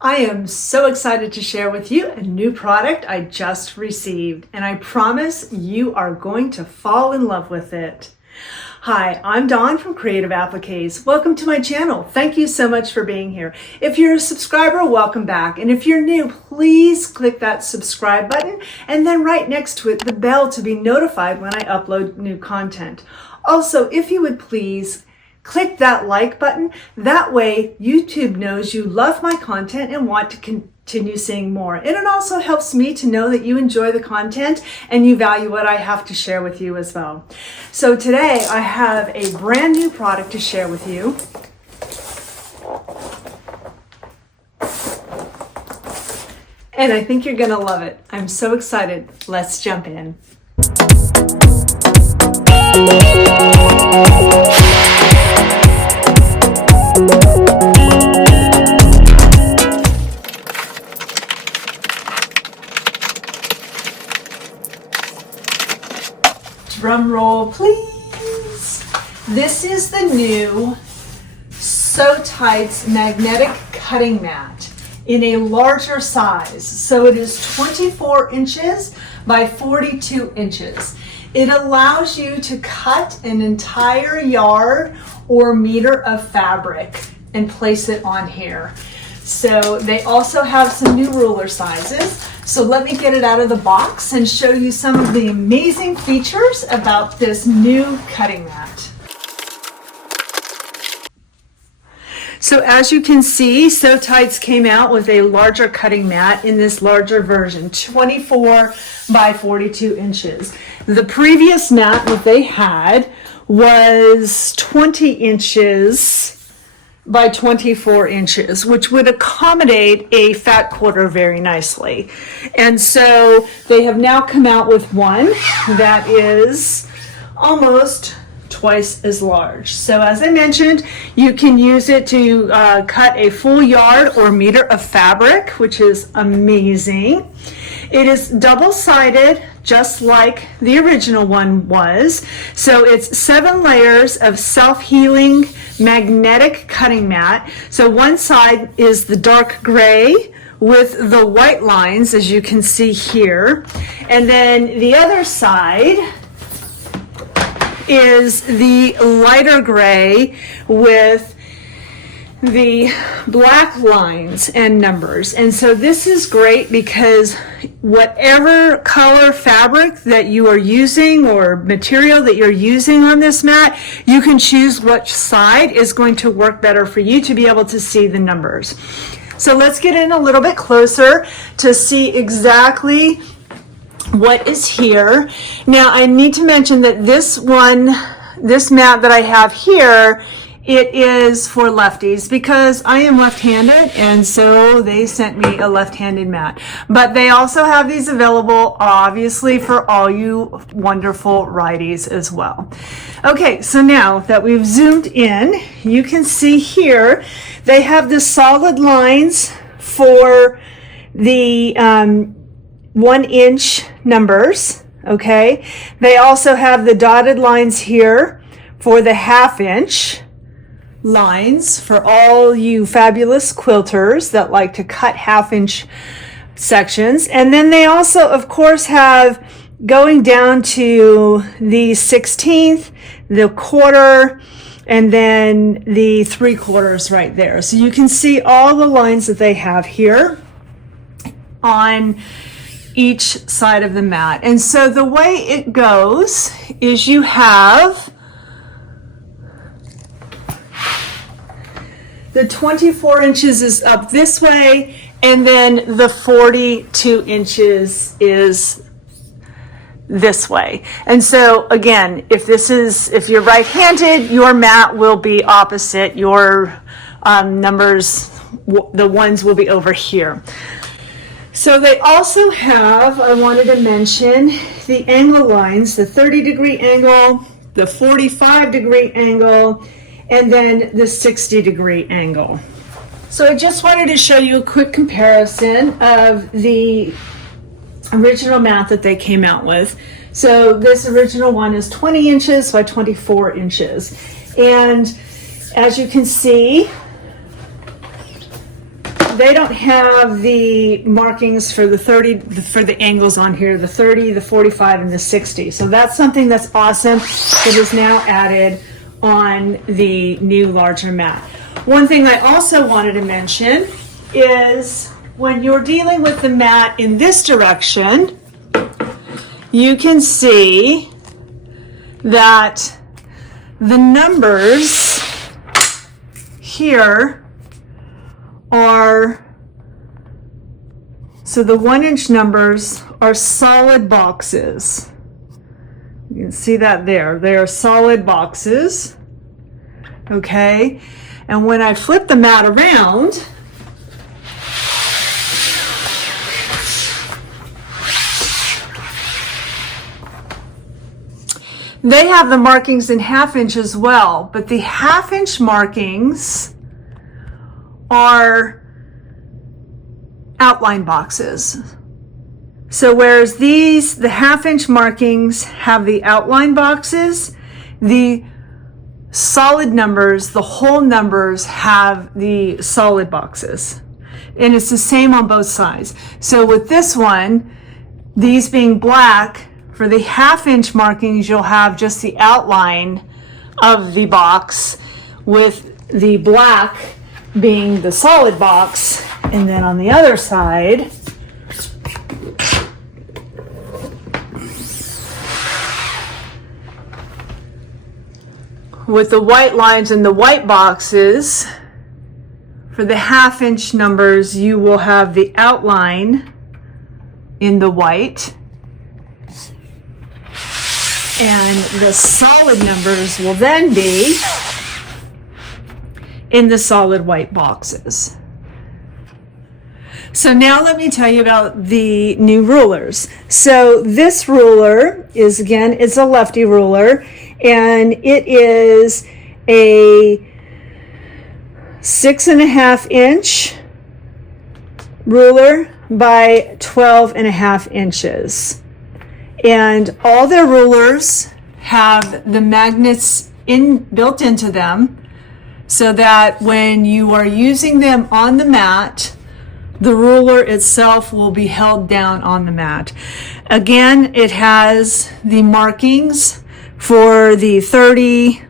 I am so excited to share with you a new product I just received, and I promise you are going to fall in love with it. Hi, I'm Dawn from Creative Appliques. Welcome to my channel. Thank you so much for being here. If you're a subscriber, welcome back. And if you're new, please click that subscribe button and then right next to it, the bell to be notified when I upload new content. Also, if you would please click that like button. That way YouTube knows you love my content and want to continue seeing more. And it also helps me to know that you enjoy the content and you value what I have to share with you as well. So today I have a brand new product to share with you. And I think you're going to love it. I'm so excited. Let's jump in. Drum roll, please. This is the new SewTites Magnetic Cutting Mat in a larger size. So it is 24 inches by 42 inches. It allows you to cut an entire yard or meter of fabric and place it on here. So they also have some new ruler sizes. So let me get it out of the box and show you some of the amazing features about this new cutting mat. So as you can see, SewTites came out with a larger cutting mat in this larger version, 24 by 42 inches. The previous mat that they had was 20 inches by 24 inches, which would accommodate a fat quarter very nicely. And so they have now come out with one that is almost twice as large. So as I mentioned, you can use it to cut a full yard or meter of fabric, which is amazing. It is double-sided, just like the original one was. So it's 7 layers of self-healing magnetic cutting mat. So one side is the dark gray with the white lines, as you can see here. And then the other side is the lighter gray with the black lines and numbers. And so this is great because whatever color fabric that you are using or material that you're using on this mat, you can choose which side is going to work better for you to be able to see the numbers. So let's get in a little bit closer to see exactly what is here. Now I need to mention that this mat that I have here, it is for lefties because I am left-handed, and so they sent me a left-handed mat. But they also have these available, obviously, for all you wonderful righties as well. Okay, so now that we've zoomed in, you can see here they have the solid lines for the 1-inch numbers. Okay, they also have the dotted lines here for the 1/2-inch lines for all you fabulous quilters that like to cut 1/2-inch sections. And then they also, of course, have going down to the 1/16, the quarter, and then the 3/4 right there. So you can see all the lines that they have here on each side of the mat. And so the way it goes is you have the 24 inches is up this way, and then the 42 inches is this way. And so again, if you're right-handed, your mat will be opposite. Your numbers, the ones will be over here. So they also have, I wanted to mention, the angle lines, the 30-degree angle, the 45-degree angle, and then the 60-degree angle. So I just wanted to show you a quick comparison of the original mat that they came out with. So this original one is 20 inches by 24 inches. And as you can see, they don't have the markings for the 30, for the angles on here, the 30, the 45, and the 60. So that's something that's awesome that is now added on the new larger mat. One thing I also wanted to mention is when you're dealing with the mat in this direction, you can see that the numbers here are, so the 1-inch numbers are solid boxes. You can see that there. They are solid boxes. Okay. And when I flip the mat around, they have the markings in 1/2 inch as well, but the 1/2 inch markings are outline boxes. So whereas these, the 1/2 inch markings have the outline boxes, the solid numbers, the whole numbers have the solid boxes. And it's the same on both sides. So with this one, these being black, for the 1/2 inch markings, you'll have just the outline of the box, with the black being the solid box. And then on the other side, with the white lines and the white boxes, for the 1/2 inch numbers, you will have the outline in the white, and the solid numbers will then be in the solid white boxes. So now let me tell you about the new rulers. So this ruler is, again, it's a lefty ruler, and it is a 6.5 inch ruler by 12.5 inches. And all their rulers have the magnets built into them, so that when you are using them on the mat, the ruler itself will be held down on the mat. Again, it has the markings for the 30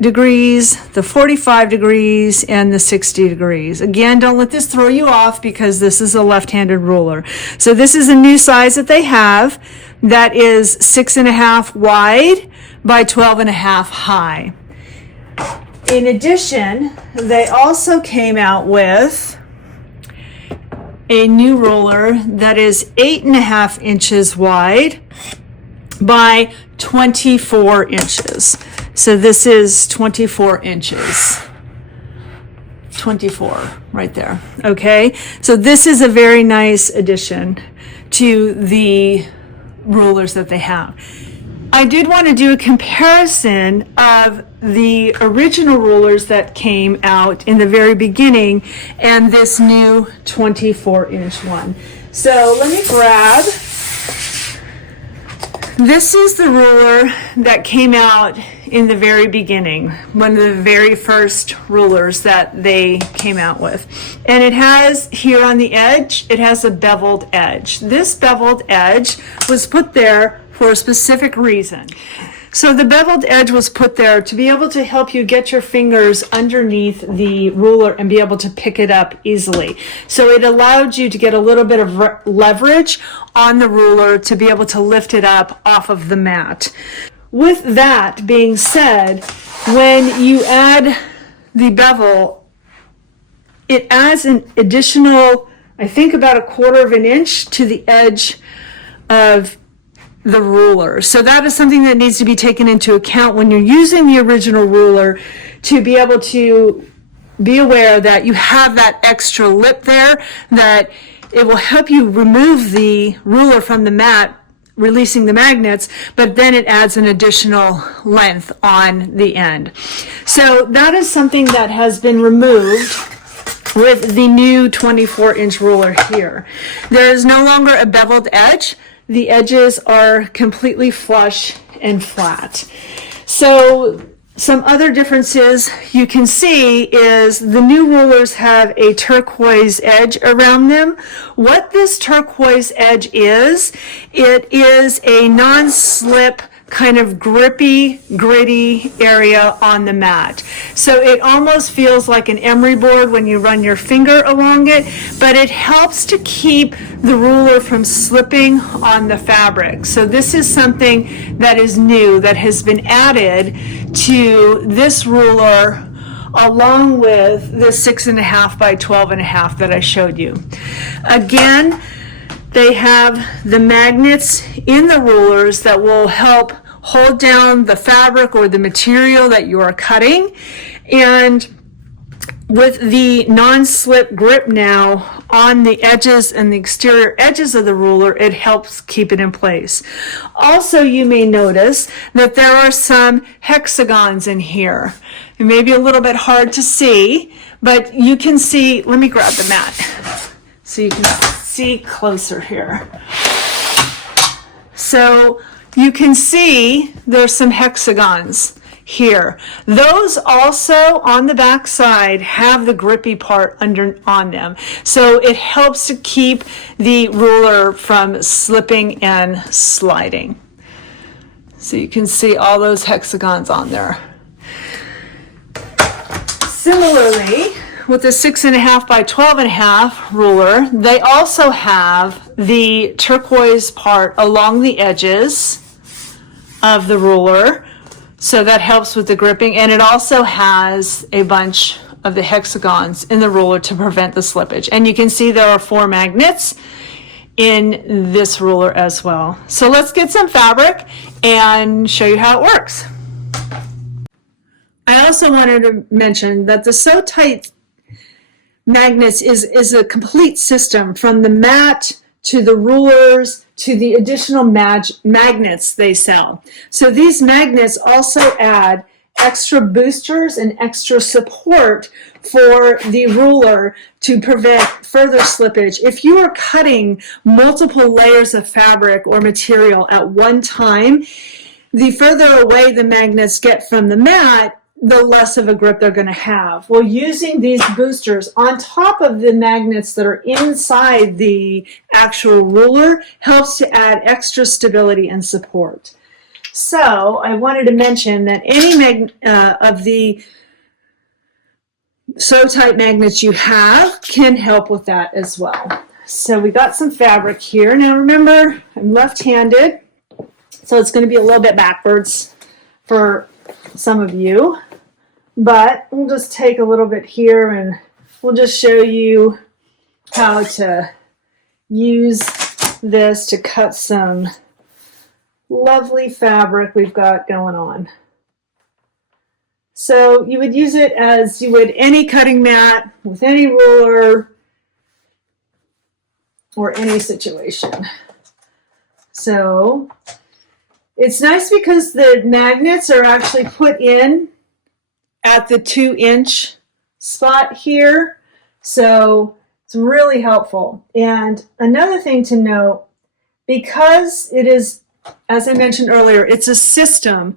degrees, the 45 degrees, and the 60 degrees. Again, don't let this throw you off, because this is a left-handed ruler. So this is a new size that they have that is 6.5 wide by 12.5 high. In addition, they also came out with a new ruler that is 8.5 inches wide by 24 inches. So this is 24 inches. 24 right there. Okay. So this is a very nice addition to the rulers that they have. I did want to do a comparison of the original rulers that came out in the very beginning and this new 24-inch one. So let me grab, this is the ruler that came out in the very beginning, one of the very first rulers that they came out with. And it has here on the edge, it has a beveled edge. This beveled edge was put there for a specific reason. So the beveled edge was put there to be able to help you get your fingers underneath the ruler and be able to pick it up easily. So it allowed you to get a little bit of leverage on the ruler to be able to lift it up off of the mat. With that being said, when you add the bevel, it adds an additional, I think, about 1/4 inch to the edge of the ruler. So that is something that needs to be taken into account when you're using the original ruler, to be able to be aware that you have that extra lip there, that it will help you remove the ruler from the mat, releasing the magnets, but then it adds an additional length on the end. So that is something that has been removed with the new 24-inch ruler here. There is no longer a beveled edge. The edges are completely flush and flat. So Some other differences you can see is the new rulers have a turquoise edge around them. What this turquoise edge is, it is a non-slip kind of grippy, gritty area on the mat. So it almost feels like an emery board when you run your finger along it, but it helps to keep the ruler from slipping on the fabric. So this is something that is new, that has been added to this ruler along with the 6.5 by 12.5 that I showed you. Again, they have the magnets in the rulers that will help hold down the fabric or the material that you are cutting. And with the non-slip grip now on the edges and the exterior edges of the ruler, it helps keep it in place. Also, you may notice that there are some hexagons in here. It may be a little bit hard to see, but you can see, let me grab the mat so you can see closer here. So you can see there's some hexagons here. Those also on the back side have the grippy part on them. So it helps to keep the ruler from slipping and sliding. So you can see all those hexagons on there. Similarly, with the 6.5 by 12.5 ruler, they also have the turquoise part along the edges of the ruler. So that helps with the gripping. And it also has a bunch of the hexagons in the ruler to prevent the slippage. And you can see there are 4 magnets in this ruler as well. So let's get some fabric and show you how it works. I also wanted to mention that the SewTites magnets is a complete system, from the mat to the rulers to the additional magnets they sell. So these magnets also add extra boosters and extra support for the ruler to prevent further slippage. If you are cutting multiple layers of fabric or material at one time, the further away the magnets get from the mat, the less of a grip they're going to have. Well, using these boosters on top of the magnets that are inside the actual ruler helps to add extra stability and support. So I wanted to mention that any of the SewTites magnets you have can help with that as well. So we got some fabric here. Now remember, I'm left-handed, so it's going to be a little bit backwards for some of you. But we'll just take a little bit here and we'll just show you how to use this to cut some lovely fabric we've got going on. So you would use it as you would any cutting mat with any ruler or any situation. So it's nice because the magnets are actually put in at the 2-inch spot here, so it's really helpful. And another thing to note, because it is, as I mentioned earlier, it's a system,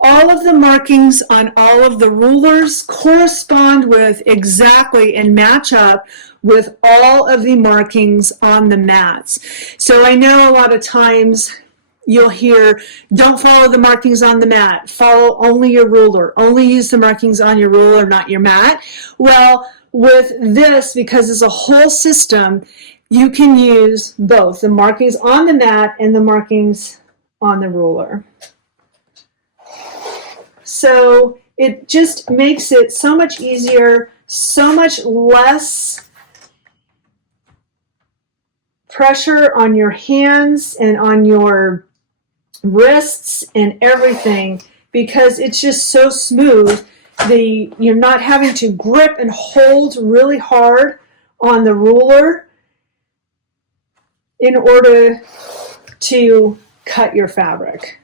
all of the markings on all of the rulers correspond with exactly and match up with all of the markings on the mats. So I know a lot of times you'll hear, don't follow the markings on the mat, follow only your ruler, only use the markings on your ruler, not your mat. Well, with this, because it's a whole system, you can use both the markings on the mat and the markings on the ruler. So it just makes it so much easier, so much less pressure on your hands and on your wrists and everything, because it's just so smooth. You're not having to grip and hold really hard on the ruler in order to cut your fabric.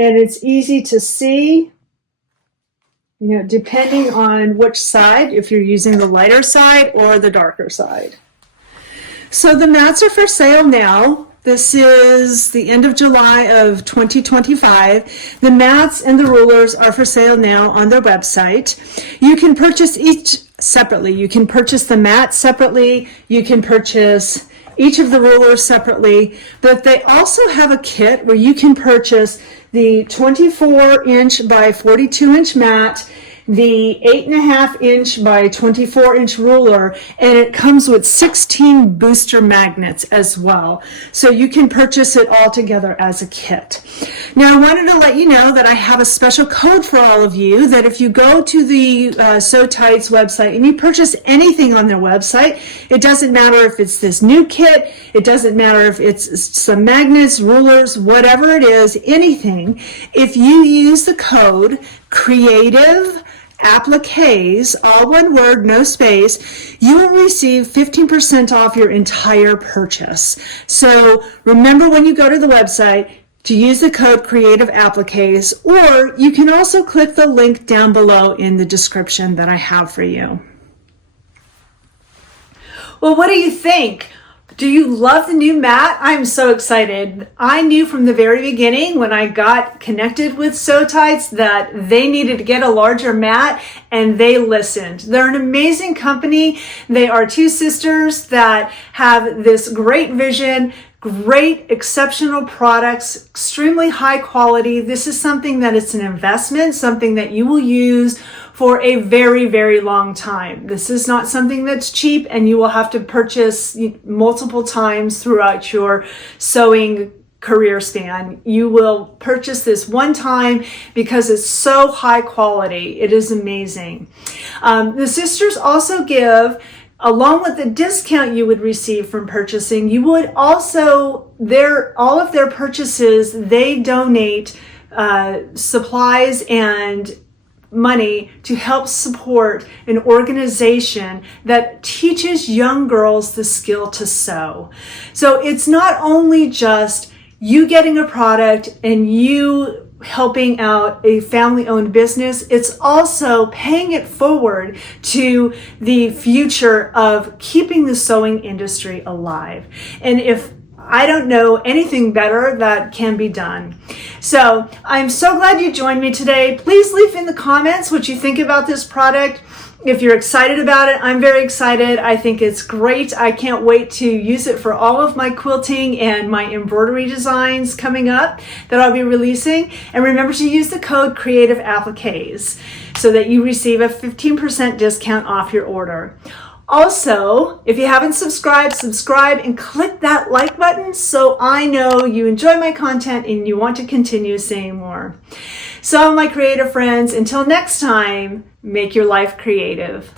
And it's easy to see depending on which side, if you're using the lighter side or the darker side. So the mats are for sale now. This is the end of July of 2025. The mats and the rulers are for sale now on their website. You can purchase each separately. You can purchase the mat separately. You can purchase each of the rulers separately, but they also have a kit where you can purchase the 24-inch by 42-inch mat, the 8.5-inch by 24-inch ruler, and it comes with 16 booster magnets as well. So you can purchase it all together as a kit. Now, I wanted to let you know that I have a special code for all of you, that if you go to the SewTites website and you purchase anything on their website, it doesn't matter if it's this new kit, it doesn't matter if it's some magnets, rulers, whatever it is, anything, if you use the code CREATIVE Appliques, all one word, no space, you will receive 15% off your entire purchase. So remember, when you go to the website, to use the code Creative Appliques, or you can also click the link down below in the description that I have for you. Well, what do you think? Do you love the new mat? I'm so excited. I knew from the very beginning when I got connected with SewTites that they needed to get a larger mat, and they listened. They're an amazing company. They are two sisters that have this great vision, great, exceptional products, extremely high quality. This is something that it's an investment, something that you will use for a very, very long time. This is not something that's cheap, and you will have to purchase multiple times throughout your sewing career span. You will purchase this one time because it's so high quality. It is amazing. The sisters also give, along with the discount you would receive from purchasing, you would also, all of their purchases, they donate supplies and money to help support an organization that teaches young girls the skill to sew. So it's not only just you getting a product and you helping out a family-owned business, it's also paying it forward to the future of keeping the sewing industry alive. And if I don't know anything better that can be done. So I'm so glad you joined me today. Please leave in the comments what you think about this product. If you're excited about it, I'm very excited. I think it's great. I can't wait to use it for all of my quilting and my embroidery designs coming up that I'll be releasing. And remember to use the code Creative Appliques so that you receive a 15% discount off your order. Also, if you haven't subscribed, subscribe and click that like button so I know you enjoy my content and you want to continue seeing more. So my creative friends, until next time, make your life creative.